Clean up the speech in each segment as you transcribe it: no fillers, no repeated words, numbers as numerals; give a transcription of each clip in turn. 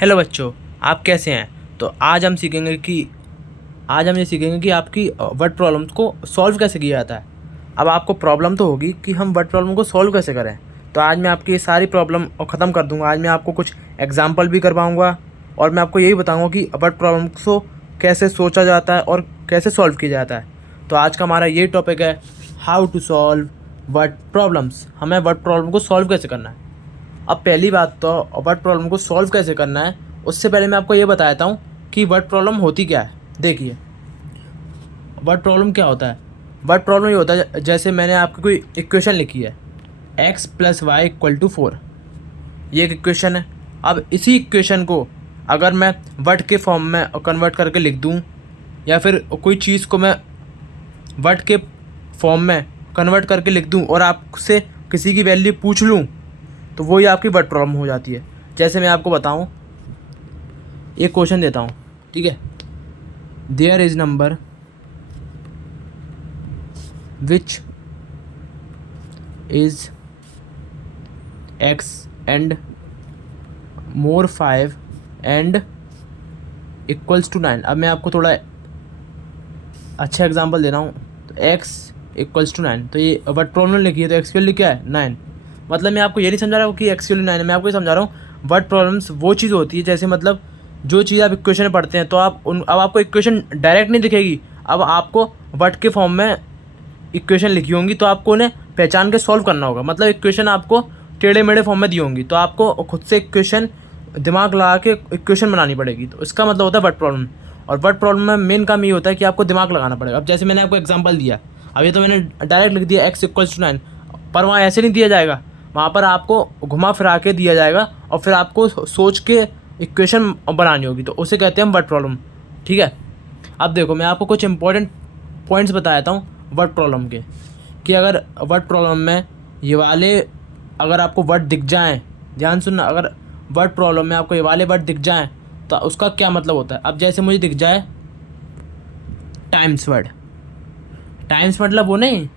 Hello बच्चों, आप कैसे हैं। तो आज हम ये सीखेंगे कि आपकी वर्ड प्रॉब्लम्स को सॉल्व कैसे किया जाता है। अब आपको प्रॉब्लम तो होगी कि हम वर्ड प्रॉब्लम को सॉल्व कैसे करें। तो आज मैं आपकी ये सारी प्रॉब्लम ख़त्म कर दूंगा। आज मैं आपको कुछ एग्जांपल भी करवाऊंगा और मैं आपको यही बताऊंगा कि वर्ड प्रॉब्लम्स को कैसे सोचा जाता है और कैसे सॉल्व किया जाता है। तो आज का हमारा ये टॉपिक है, how to solve word problems. हमें वर्ड प्रॉब्लम को सॉल्व कैसे करना है। अब पहली बात तो वर्ड प्रॉब्लम को सॉल्व कैसे करना है, उससे पहले मैं आपको ये बता देता हूँ कि वर्ड प्रॉब्लम होती क्या है। देखिए, वर्ड प्रॉब्लम क्या होता है। वर्ड प्रॉब्लम ये होता है, जैसे मैंने आपको कोई इक्वेशन लिखी है, x + y = 4। ये एक इक्वेशन है। अब इसी इक्वेशन को अगर मैं वर्ड के फॉर्म में कन्वर्ट करके लिख दूँ, या फिर कोई चीज़ को मैं वर्ड के फॉर्म में कन्वर्ट करके लिख दूँ और आपसे किसी की वैल्यू पूछ लूँ, तो वही आपकी वर्ड प्रॉब्लम हो जाती है। जैसे मैं आपको बताऊं, एक क्वेश्चन देता हूं, ठीक है। There is number which is x and more 5 and equals to 9। अब मैं आपको थोड़ा अच्छा एग्जांपल दे रहा हूँ। तो x = 9, तो ये वर्ड प्रॉब्लम लिखी है, तो x की वैल्यू क्या है, 9। मतलब मैं आपको ये नहीं समझा रहा हूँ कि x की वैल्यू 9 है, मैं आपको ये समझा रहा हूँ वर्ड प्रॉब्लम्स वो चीज़ होती है, जैसे मतलब जो चीज़ आप इक्वेशन में पढ़ते हैं, तो अब आपको इक्वेशन डायरेक्ट नहीं दिखेगी। अब आपको वर्ड के फॉर्म में इक्वेशन लिखी होंगी, तो आपको उन्हें पहचान के सॉल्व करना होगा। मतलब इक्वेशन आपको टेढ़े मेढ़े फॉर्म में दी होंगी, तो आपको खुद से इक्वेशन दिमाग लगा के इक्वेशन बनानी पड़ेगी। तो इसका मतलब होता है वर्ड प्रॉब्लम। और वर्ड प्रॉब्लम में मेन काम ये होता है कि आपको दिमाग लगाना पड़ेगा। अब जैसे मैंने आपको एग्जांपल दिया, अब ये तो मैंने डायरेक्ट लिख दिया x = 9, पर वहाँ ऐसे नहीं दिया जाएगा। वहाँ पर आपको घुमा फिरा के दिया जाएगा और फिर आपको सोच के इक्वेशन बनानी होगी, तो उसे कहते हैं हम वर्ड प्रॉब्लम, ठीक है। अब देखो, मैं आपको कुछ इंपॉर्टेंट पॉइंट्स बता देता हूँ वर्ड प्रॉब्लम के, कि अगर वर्ड प्रॉब्लम में ये वाले अगर आपको वर्ड दिख जाएँ, ध्यान सुनना, अगर वर्ड प्रॉब्लम में आपको ये वाले वर्ड दिख जाएँ तो उसका क्या मतलब होता है। अब जैसे मुझे दिख जाए टाइम्स वर्ड, टाइम्स मतलब वो नहीं,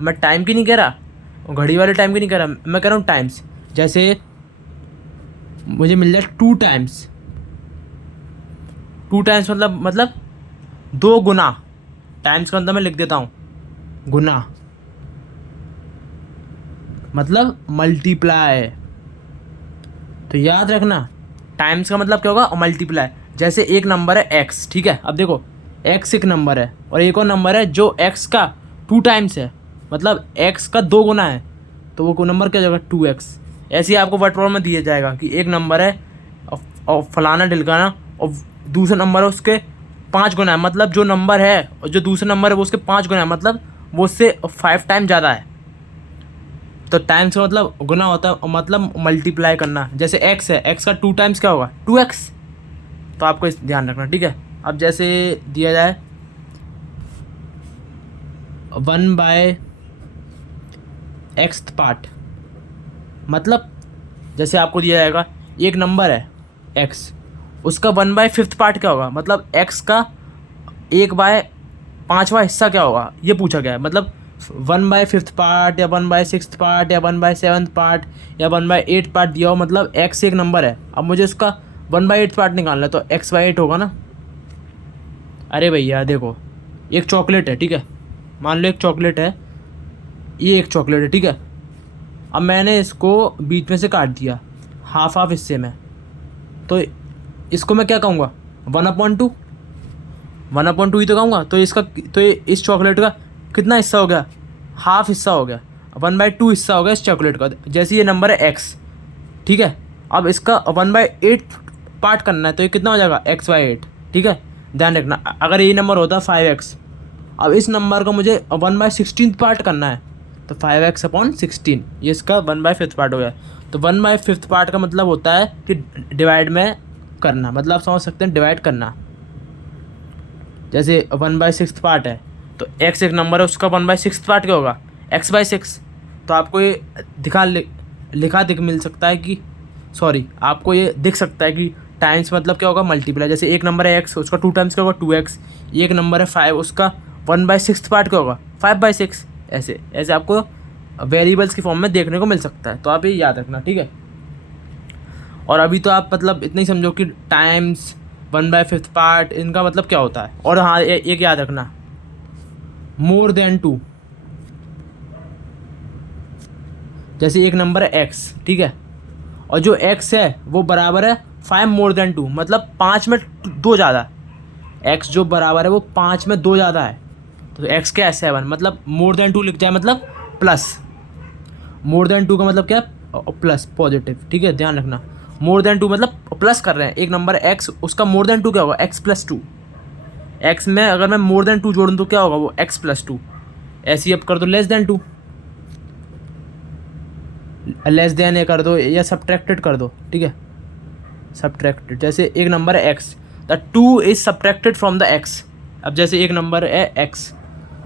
मैं टाइम की नहीं कह रहा, घड़ी वाले टाइम की नहीं कह रहा, मैं कह रहा हूँ टाइम्स। जैसे मुझे मिल जाए 2 टाइम्स, 2 टाइम्स मतलब 2 गुना। टाइम्स का मतलब मैं लिख देता हूँ गुना, मतलब मल्टीप्लाई। तो याद रखना, टाइम्स का मतलब क्या होगा, मल्टीप्लाई। जैसे एक नंबर है x, ठीक है। अब देखो, x एक नंबर है और एक और नंबर है जो x का 2 टाइम्स है, मतलब x का 2 गुना है, तो वो नंबर क्या जाएगा, 2x। ऐसे ही आपको वर्ड प्रॉब्लम में दिया जाएगा कि एक नंबर है और फलाना ढिलकाना, और दूसरा नंबर है उसके 5 गुना है, मतलब जो नंबर है और जो दूसरा नंबर है वो उसके 5 गुना है, मतलब वो उससे 5 टाइम ज़्यादा है। तो टाइम्स का मतलब गुना होता है, मतलब मल्टीप्लाई करना। जैसे x है, x का 2 टाइम्स क्या होगा, 2x। तो आपको इस ध्यान रखना, ठीक है। अब जैसे दिया जाए 1/x पार्ट, मतलब जैसे आपको दिया जाएगा एक नंबर है x, उसका 1/5 पार्ट क्या होगा, मतलब x का 1/5वां हिस्सा क्या होगा, ये पूछा गया है। मतलब 1/5 पार्ट या 1/6 पार्ट या 1/7 पार्ट या 1/8 पार्ट दिया हो, मतलब x एक नंबर है। अब मुझे उसका 1/8 पार्ट निकालना है, तो x/8 होगा ना। अरे भैया देखो, एक चॉकलेट है, ठीक है, मान लो एक चॉकलेट है, ये एक चॉकलेट है, ठीक है। अब मैंने इसको बीच में से काट दिया, हाफ हिस्से में, तो इसको मैं क्या कहूँगा, 1/2, 1/2 ही तो कहूँगा। तो इस चॉकलेट का कितना हिस्सा हो गया, हाफ हिस्सा हो गया, 1/2 हिस्सा हो गया इस चॉकलेट का। जैसे ये नंबर है x, ठीक है। अब इसका 1/8 पार्ट करना है, तो ये कितना हो जाएगा, x/8, ठीक है। ध्यान रखना, अगर ये नंबर होता 5x, अब इस नंबर को मुझे 1/16 पार्ट करना है, तो 5x/16, ये इसका 1/5 पार्ट हो गया। तो 1/5 पार्ट का मतलब होता है कि डिवाइड में करना, मतलब आप समझ सकते हैं डिवाइड करना। जैसे 1/6 पार्ट है, तो x एक नंबर है, उसका 1/6 पार्ट क्या होगा, x/6। तो आपको ये लिखा मिल सकता है कि, सॉरी, आपको ये दिख सकता है कि टाइम्स मतलब क्या होगा, मल्टीप्लाई। जैसे एक नंबर है x, उसका 2 टाइम्स क्या होगा, 2x। एक नंबर है 5, उसका 1/6 पार्ट क्या होगा, 5/6। ऐसे ऐसे आपको वेरिएबल्स की फॉर्म में देखने को मिल सकता है, तो आप ये याद रखना, ठीक है। और अभी तो आप मतलब इतना ही समझो कि टाइम्स 1/5 पार्ट, इनका मतलब क्या होता है। और हाँ, एक याद रखना, मोर देन 2। जैसे एक नंबर है एक्स, ठीक है, और जो एक्स है वो बराबर है 5 मोर देन 2, मतलब 5 में 2 ज़्यादा। एक्स जो बराबर है वो 5 में 2 ज़्यादा है, तो एक्स क्या है 7, मतलब मोर देन 2 लिख जाए मतलब प्लस। मोर देन 2 का मतलब क्या है, प्लस, पॉजिटिव, ठीक है, ध्यान रखना। मोर देन 2 मतलब प्लस कर रहे हैं, एक नंबर एक्स, उसका मोर देन 2 क्या होगा, एक्स प्लस 2। एक्स में अगर मैं मोर देन 2 जोड़ूँ तो क्या होगा, वो एक्स प्लस 2। ऐसे ही अब कर दो लेस देन 2, लेस देन ये कर दो या सब्ट्रैक्टेड कर दो, ठीक है, सब्ट्रैक्टेड। जैसे एक नंबर है x, the 2 is subtracted from the x. अब जैसे एक नंबर है एक्स,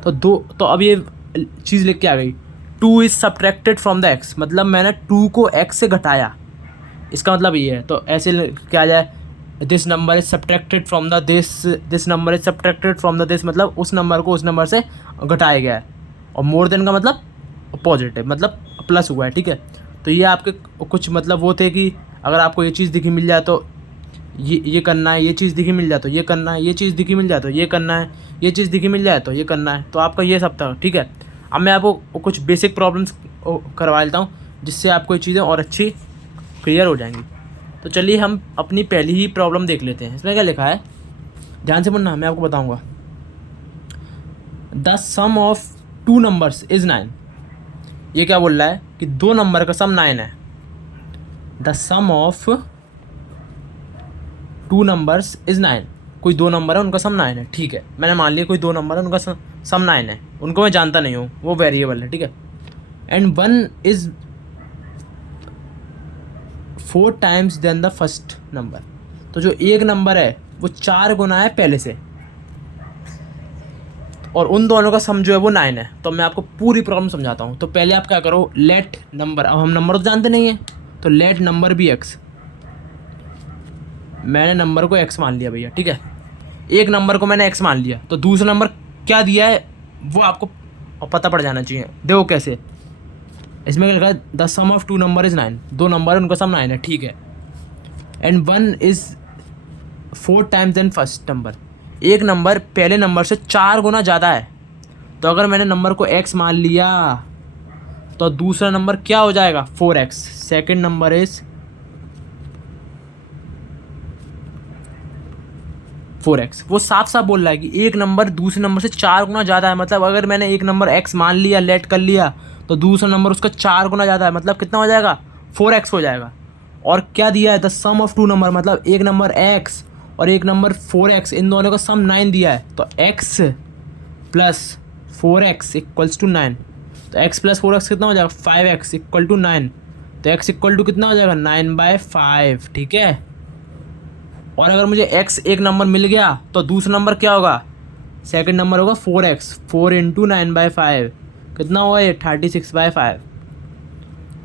तो अब ये चीज़ लिख के आ गई, 2 is subtracted from the x, मतलब मैंने 2 को एक्स से घटाया, इसका मतलब ये है। तो ऐसे क्या जाए, this number is subtracted from the this number is subtracted from the this, मतलब उस नंबर को उस नंबर से घटाया गया है। और मोर देन का मतलब पॉजिटिव, मतलब प्लस हुआ है, ठीक है। तो ये आपके कुछ मतलब वो थे कि अगर आपको ये चीज़ दिखी मिल जाए तो ये करना है, ये चीज़ दिखी मिल जाए तो ये करना है, ये चीज़ दिखी मिल जाए तो ये करना है, ये चीज़ दिखी मिल जाए तो ये करना है। तो आपका ये सब था, ठीक है। अब मैं आपको कुछ बेसिक प्रॉब्लम्स करवा लेता हूँ, जिससे आपको ये चीज़ें और अच्छी क्लियर हो जाएंगी। तो चलिए हम अपनी पहली ही प्रॉब्लम देख लेते हैं। इसमें क्या लिखा है, ध्यान से पढ़ना, मैं आपको बताऊँगा। The sum of 2 numbers is 9। ये क्या बोल रहा है कि 2 नंबर का सम 9 है। The sum of 2 numbers is 9। कोई 2 नंबर है, उनका सम 9 है, ठीक है। मैंने मान लिया कोई 2 नंबर है, उनका सम 9 है, उनको मैं जानता नहीं हूँ, वो वेरिएबल है, ठीक है। And 1 is 4 times then the first number. तो जो एक नंबर है वो 4 गुना है पहले से, और उन दोनों का सम जो है वो 9 है। तो मैं आपको पूरी प्रॉब्लम समझाता हूँ। तो पहले आप क्या करो, लेट नंबर, अब हम नंबर तो जानते नहीं है, तो लेट नंबर भी एक्स। मैंने नंबर को एक्स मान लिया भैया, ठीक है। एक नंबर को मैंने एक्स मान लिया, तो दूसरा नंबर क्या दिया है वो आपको पता पड़ जाना चाहिए। देखो कैसे, इसमें क्या लिखा है, the sum of 2 number is 9। 2 number है, उनका सम 9 है, ठीक है। And 1 is 4 times then first number. एक नंबर पहले नंबर से 4 गुना ज़्यादा है। तो अगर मैंने नंबर को x मान लिया तो दूसरा नंबर क्या हो जाएगा, 4x। Second number is 4x। वो साफ साफ बोल रहा है कि एक नंबर दूसरे नंबर से 4 गुना ज़्यादा है। मतलब अगर मैंने एक नंबर x मान लिया, लेट कर लिया, तो दूसरा नंबर उसका 4 गुना ज़्यादा है, मतलब कितना हो जाएगा, 4x हो जाएगा। और क्या दिया है, द सम ऑफ 2 नंबर, मतलब एक नंबर x और एक नंबर 4x, इन दोनों का सम 9 दिया है। तो x plus 4x equals to 9। तो x प्लस 4x कितना हो जाएगा, 5x इक्वल टू 9। तो x इक्वल टू कितना हो जाएगा, 9/5, ठीक है। और अगर मुझे x एक नंबर मिल गया तो दूसरा नंबर क्या होगा, सेकंड नंबर होगा 4x। 4 इंटू 9/5 कितना होगा, ये 36/5,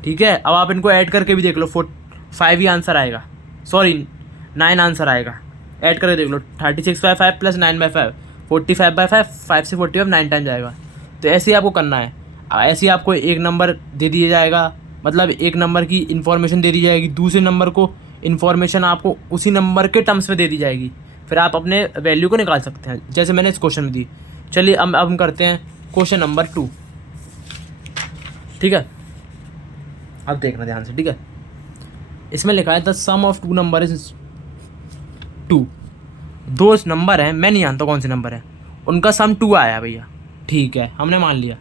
ठीक है। अब आप इनको ऐड करके भी देख लो, 5 ही आंसर आएगा, सॉरी 9 आंसर आएगा। ऐड करके देख लो, 36/5 प्लस 9/5, 45/5, 5 से 45 9 टाइम जाएगा। तो ऐसे ही आपको करना है। ऐसे ही आपको एक नंबर दे दिया जाएगा, मतलब एक नंबर की इन्फॉर्मेशन दे दी जाएगी, दूसरे नंबर को इन्फॉर्मेशन आपको उसी नंबर के टर्म्स में दे दी जाएगी, फिर आप अपने वैल्यू को निकाल सकते हैं, जैसे मैंने इस क्वेश्चन में दी। चलिए अब हम करते हैं क्वेश्चन नंबर 2, ठीक है। अब देखना ध्यान से, ठीक है। इसमें लिखा है the sum of 2 number is 2। 2 number हैं, मैं नहीं जानता कौन से नंबर है, उनका सम 2 आया भैया, ठीक है, हमने मान लिया।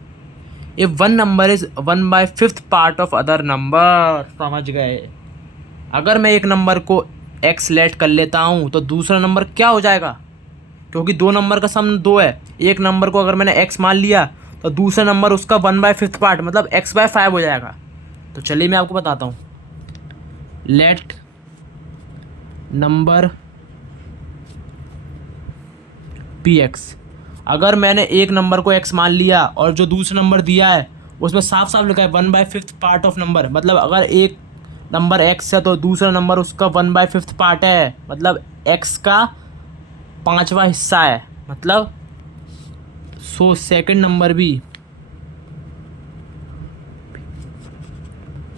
If 1 number is 1/5 part of other number, समझ गए। अगर मैं एक नंबर को x लेट कर लेता हूँ तो दूसरा नंबर क्या हो जाएगा, क्योंकि 2 नंबर का सम 2 है। एक नंबर को अगर मैंने x मान लिया तो दूसरा नंबर उसका 1/5 पार्ट, मतलब x/5 हो जाएगा। तो चलिए मैं आपको बताता हूँ, लेट नंबर px। अगर मैंने एक नंबर को x मान लिया और जो दूसरा नंबर दिया है उसमें साफ साफ लिखा है 1/5 पार्ट ऑफ नंबर, मतलब अगर एक नंबर x है तो दूसरा नंबर उसका 1/5 पार्ट है, मतलब x का 5वां हिस्सा है, मतलब सो सेकंड नंबर भी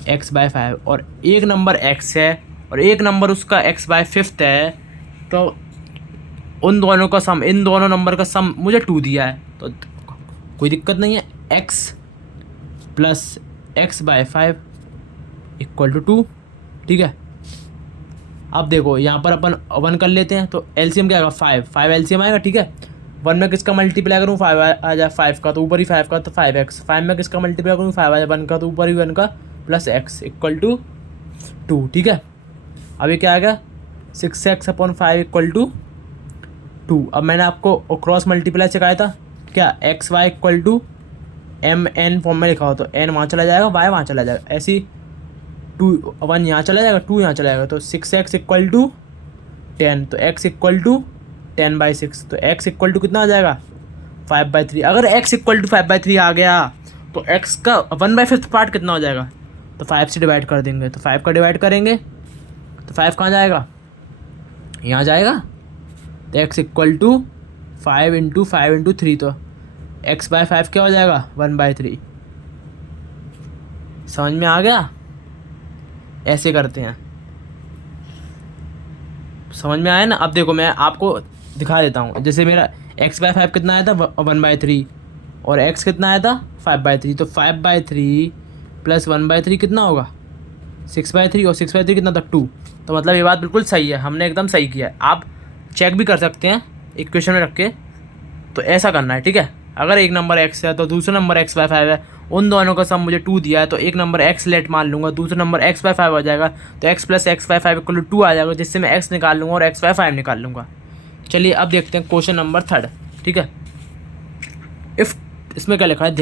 x/5। और एक नंबर x है और एक नंबर उसका x/5 है, तो उन दोनों का सम, इन दोनों नंबर का सम मुझे 2 दिया है, तो कोई दिक्कत नहीं है। x plus x/5 equal to 2, ठीक है। अब देखो यहाँ पर अपन 1 कर लेते हैं, तो एलसीएम क्या आएगा 5 एलसीएम आएगा, ठीक है। 1 में किसका मल्टीप्लाई करूँ 5 आ जाए 5 का, तो ऊपर ही 5 का तो 5x। 5 में किसका मल्टीप्लाई करूँ 5 आ जाए 1 का, तो ऊपर ही 1 का प्लस x इक्वल टू 2, ठीक है। अभी क्या आ गया 6x/5 इक्वल टू 2। अब मैंने आपको क्रॉस मल्टीप्लाई सिखाया था, क्या xy equal to mn form में लिखा हो, तो n वहाँ चला जाएगा, y वहाँ चला जाएगा, ऐसी 1 यहाँ चला जाएगा, 2 यहाँ चला जाएगा, तो 6x इक्वल टू 10, तो x इक्वल टू 10/6, तो x इक्वल टू कितना आ जाएगा 5/3। अगर x इक्वल टू 5/3 आ गया तो x का 1/5 पार्ट कितना हो जाएगा, तो 5 से डिवाइड कर देंगे, तो 5 का डिवाइड करेंगे तो 5 कहाँ जाएगा, यहाँ जाएगा, तो x इक्वल टू 5 × 5 × 3, तो x/5 क्या हो जाएगा 1/3। समझ में आ गया, ऐसे करते हैं, समझ में आया ना। अब देखो मैं आपको दिखा देता हूँ, जैसे मेरा x/5 कितना आया था 1/3 और x कितना आया था 5/3, तो 5/3 प्लस 1/3 कितना होगा 6/3, और 6/3 कितना था 2। तो मतलब ये बात बिल्कुल सही है, हमने एकदम सही किया है। आप चेक भी कर सकते हैं इक्वेशन में रख के, तो ऐसा करना है, ठीक है। अगर एक नंबर x है तो दूसरा नंबर x/5 है, उन दोनों का सम मुझे 2 दिया है, तो एक नंबर x लेट मान लूँगा, दूसरा नंबर x/5 हो जाएगा, तो x plus x/5 equal to 2 आ जाएगा, जिससे मैं x निकाल लूँगा और x/5 निकाल लूँगा। चलिए अब देखते हैं क्वेश्चन नंबर 3, ठीक है। इफ़ इसमें क्या लिखा है,